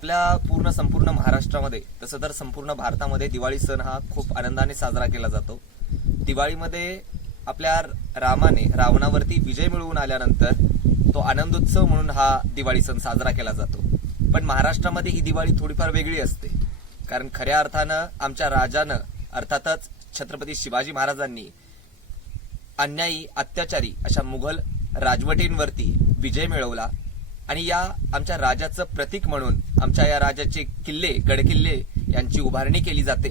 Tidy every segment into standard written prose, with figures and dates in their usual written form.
आपल्या संपूर्ण महाराष्ट्रामध्ये तसं तर संपूर्ण भारतामध्ये दिवाळी सण हा खूप आनंदाने साजरा केला जातो। दिवाळीमध्ये आपल्या रामाने रावणावरती विजय मिळवून आल्यानंतर तो आनंदोत्सव म्हणून हा दिवाळी सण साजरा केला जातो। पण महाराष्ट्रामध्ये ही दिवाळी थोडीफार वेगळी असते, कारण खऱ्या अर्थानं आमच्या राजानं अर्थातच छत्रपती शिवाजी महाराजांनी अन्यायी अत्याचारी अशा मुघल राजवटींवरती विजय मिळवला आणि या आमच्या राजाचं प्रतीक म्हणून आमच्या या राजाचे किल्ले गडकिल्ले यांची उभारणी केली जाते।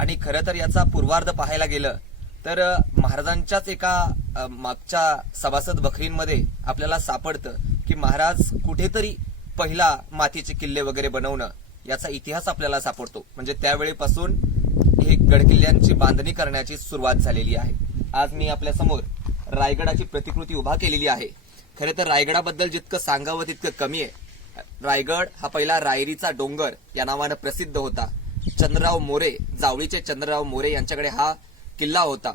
आणि खरं तर याचा पूर्वार्ध पाहायला गेलं तर महाराजांच्याच एका मागच्या सभासद बखरींमध्ये आपल्याला सापडतं की महाराज कुठेतरी पहिला मातीचे किल्ले वगैरे बनवणं याचा इतिहास आपल्याला सापडतो। म्हणजे त्यावेळेपासून हे गडकिल्ल्यांची बांधणी करण्याची सुरुवात झालेली आहे। आज मी आपल्या समोर रायगडाची प्रतिकृती उभा केलेली आहे। खरे तर रायगडाबद्दल जितकं सांगावं तितकं कमी आहे। रायगड हा पहिला रायरीचा डोंगर या नावानं प्रसिद्ध होता। चंद्रराव मोरे, जावळीचे चंद्रराव मोरे यांच्याकडे हा किल्ला होता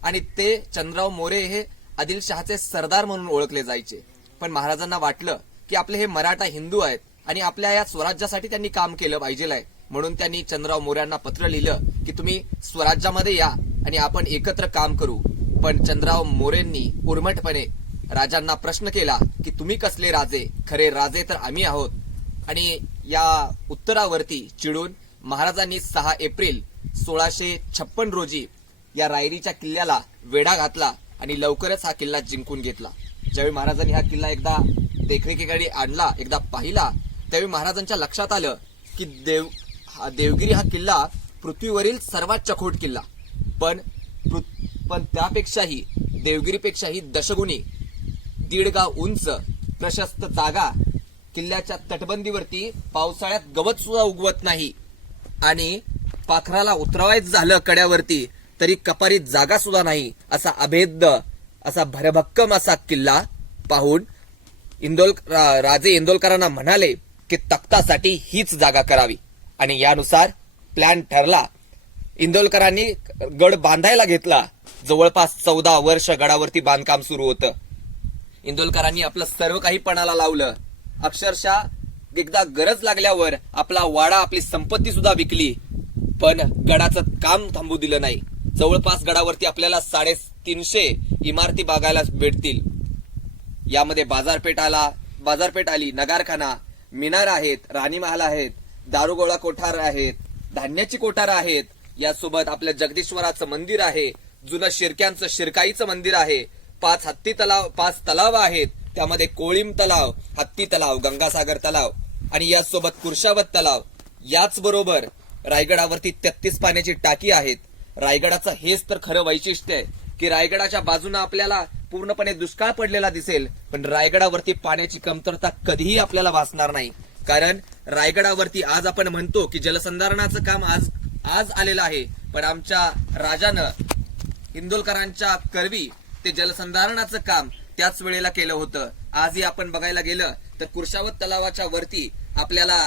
आणि ते चंद्रराव मोरे हे आदिलशहाचे सरदार म्हणून ओळखले जायचे। पण महाराजांना वाटलं की आपले हे मराठा हिंदू आहेत आणि आपल्या या स्वराज्यासाठी त्यांनी काम केलं पाहिजे, म्हणून त्यांनी चंद्रराव मोऱ्यांना पत्र लिहिलं की तुम्ही स्वराज्यामध्ये या आणि आपण एकत्र काम करू। पण चंद्रराव मोरेंनी उर्मटपणे राजांना प्रश्न केला की तुम्ही कसले राजे, खरे राजे तर आम्ही आहोत। आणि या उत्तरावरती चिडून महाराजांनी 6 एप्रिल 1656 रोजी या रायरीच्या किल्ल्याला वेढा घातला आणि लवकरच हा किल्ला जिंकून घेतला। ज्यावेळी महाराजांनी हा किल्ला एकदा देखरेखीकडे आणला, एकदा पाहिला, त्यावेळी महाराजांच्या लक्षात आलं की देवगिरी हा किल्ला पृथ्वीवरील सर्वात चखोट किल्ला, पण त्यापेक्षाही देवगिरीपेक्षाही दशगुणी 1.5 गाव उंच प्रशस्त जागा, किल्ल्याच्या तटबंदीवरती पावसाळ्यात गवत सुद्धा उगवत नाही आणि पाखराला उतरवायचं झालं कड्यावरती तरी कपारीत जागा सुद्धा नाही, असा अभेद्य असा भरभक्कम असा किल्ला पाहून राजे इंदोलकरांना म्हणाले की तख्तासाठी हीच जागा करावी आणि यानुसार प्लॅन ठरला। इंदोलकरांनी गड बांधायला घेतला। जवळपास 14 वर्ष गडावरती बांधकाम सुरू होतं। इंदोलकरांनी आपलं सर्व काही पणाला लावलं। अक्षरशः एकदा गरज लागल्यावर आपला वाडा, आपली संपत्ती सुद्धा विकली, पण गडाचं काम थांबू दिलं नाही। जवळपास गडावरती आपल्याला 350 इमारती बघायला भेटतील। यामध्ये बाजारपेठ आली, नगारखाना, मिनार आहेत, राणीमहाल आहेत, दारुगोळा कोठार आहेत, धान्याची कोठार आहेत, यासोबत आपल्या जगदीश्वराचं मंदिर आहे, जुनं शिरक्यांचं शिरकाईचं मंदिर आहे, 5 तलाव आहेत, त्यामध्ये कोळीम तलाव, हत्ती तलाव, गंगासागर तलाव आणि यासोबत कुर्शावत तलाव। याच बरोबर रायगडावरती 33 पाण्याची टाकी आहेत। रायगडाचं हेच तर खरं वैशिष्ट्य आहे की रायगडाच्या बाजूने आपल्याला पूर्णपणे दुष्काळ पडलेला दिसेल, पण रायगडावरती पाण्याची कमतरता कधीही आपल्याला भासणार नाही, कारण रायगडावरती आज आपण म्हणतो की जलसंधारणाचं काम आज आलेलं आहे, पण आमच्या राजानं इंदोलकरांच्या करवी ते जलसंधारणाचं काम त्याच वेळेला केलं होतं। आजही आपण बघायला गेलं तर कुर्शावत तलावाच्या वरती आपल्याला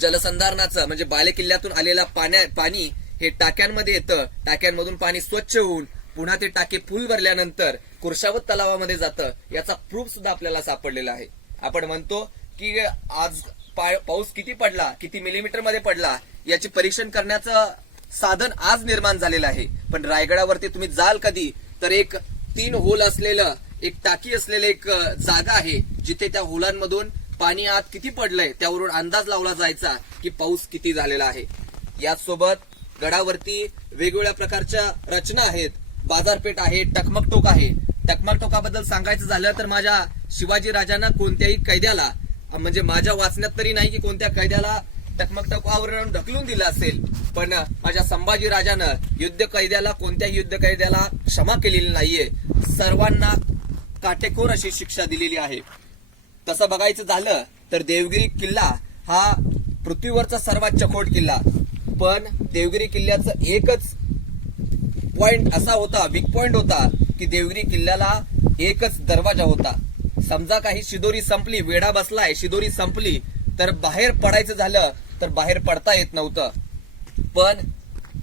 जलसंधारणाचं म्हणजे बालेकिल्ल्यातून आलेला पाणी हे टाक्यांमध्ये येतं, टाक्यांमधून पाणी स्वच्छ होऊन पुन्हा ते टाके फुल भरल्यानंतर कुर्शावत तलावामध्ये जातं, याचा प्रूफ सुद्धा आपल्याला सापडलेला आहे। आपण म्हणतो की आज पाऊस किती पडला, किती मिलीमीटर मध्ये पडला, याचे परीक्षण करण्याचं साधन आज निर्माण झालेलं आहे। पण रायगडावरती तुम्ही जाल कधी तर एक 3 होल असलेलं एक टाकी असलेलं एक जागा आहे, जिथे त्या होलांमधून पाणी आत किती पडलंय त्यावरून अंदाज लावला जायचा की पाऊस किती झालेला आहे। याचसोबत गडावरती वेगवेगळ्या प्रकारच्या रचना आहेत, बाजारपेठ आहे, टकमकटोक आहे। टकमकटोकाबद्दल सांगायचं झालं तर माझ्या शिवाजी राजांना कोणत्याही कैद्याला, म्हणजे माझ्या वाचण्यात तरी नाही की कोणत्या कैद्याला टकमकटोकावर ढकलून दिलं असेल, पण माझ्या संभाजी राजानं कोणत्याही युद्ध कैद्याला क्षमा केलेली नाहीये। सर्वांना काटेकोर अशी शिक्षा दिलेली आहे। तसं बघायचं झालं तर देवगिरी किल्ला हा पृथ्वीवरचा सर्वात चखोट किल्ला, पण देवगिरी किल्ल्याचं एकच पॉइंट असा होता, वीक पॉइंट होता की देवगिरी किल्ल्याला एकच दरवाजा होता। समजा काही शिदोरी संपली, वेढा बसलाय, शिदोरी संपली तर बाहेर पडायचं झालं तर बाहेर पडता येत नव्हतं। पण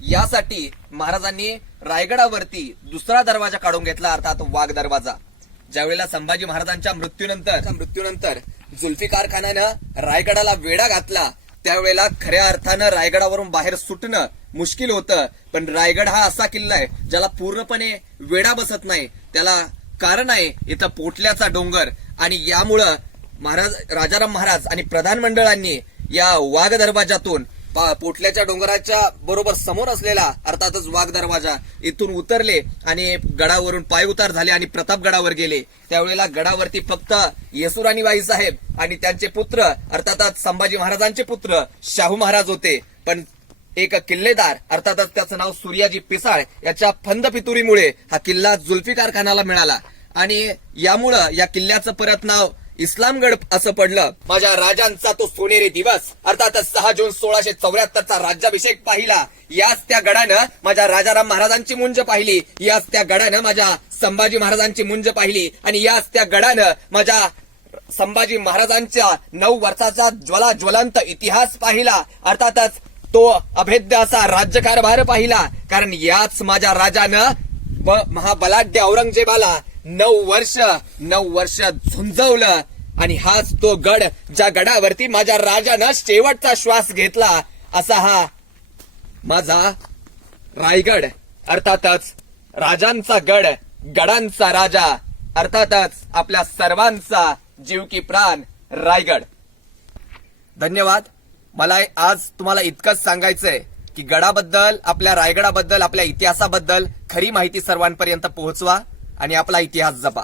यासाठी महाराजांनी रायगडावरती दुसरा दरवाजा काढून घेतला, अर्थात वाघ दरवाजा। ज्यावेळेला संभाजी महाराजांच्या मृत्यूनंतर जुल्फिकार खानानं रायगडाला वेढा घातला त्यावेळेला खऱ्या अर्थानं रायगडावरून बाहेर सुटणं मुश्किल होतं. पण रायगड हा असा किल्ला आहे ज्याला पूर्णपणे वेढा बसत नाही. त्याला कारण आहे इथं पोटल्याचा डोंगर. आणि यामुळं राजाराम महाराज आणि प्रधान मंडळांनी या वाघ दरवाजातून पोटल्याच्या डोंगराच्या बरोबर समोर असलेला अर्थातच वाघ दरवाजा इथून उतरले आणि गडावरून पाय उतार झाले आणि प्रतापगडावर गेले. त्यावेळेला गडावरती फक्त येसुराणीबाई साहेब आणि त्यांचे पुत्र अर्थातच संभाजी महाराजांचे पुत्र शाहू महाराज होते. पण एक किल्लेदार अर्थातच त्याचं नाव सूर्याजी पिसाळ याच्या फंदफितुरीमुळे हा किल्ला जुल्फिकार खानाला मिळाला आणि यामुळं या किल्ल्याचं परत नाव इस्लामगड असं पडलं. माझ्या राजांचा तो सोनेरी दिवस अर्थातच 6 जून 1674चा राज्याभिषेक पाहिला. याच त्या गडानं माझ्या राजाराम महाराजांची मुंज पाहिली. याच त्या गडानं माझ्या संभाजी महाराजांची मुंज पाहिली. आणि याच त्या गडानं माझ्या संभाजी महाराजांच्या 9 वर्षाचा ज्वलंत इतिहास पाहिला. अर्थातच तो अभेद्य असा राज्यकारभार पाहिला. कारण याच माझ्या राजानं महाबलाढ्य औरंगजेबाला 9 वर्ष झुंजवलं. आणि हाच तो गड ज्या गडावरती माझ्या राजानं शेवटचा श्वास घेतला. असा हा माझा रायगड अर्थातच राजांचा गड, गडांचा राजा, अर्थातच आपल्या सर्वांचा जीव की प्राण रायगड. धन्यवाद. मला आज तुम्हाला इतकंच सांगायचंय की गडाबद्दल, आपल्या रायगडाबद्दल, आपल्या इतिहासाबद्दल खरी माहिती सर्वांपर्यंत पोहोचवा आणि आपला इतिहास जपा.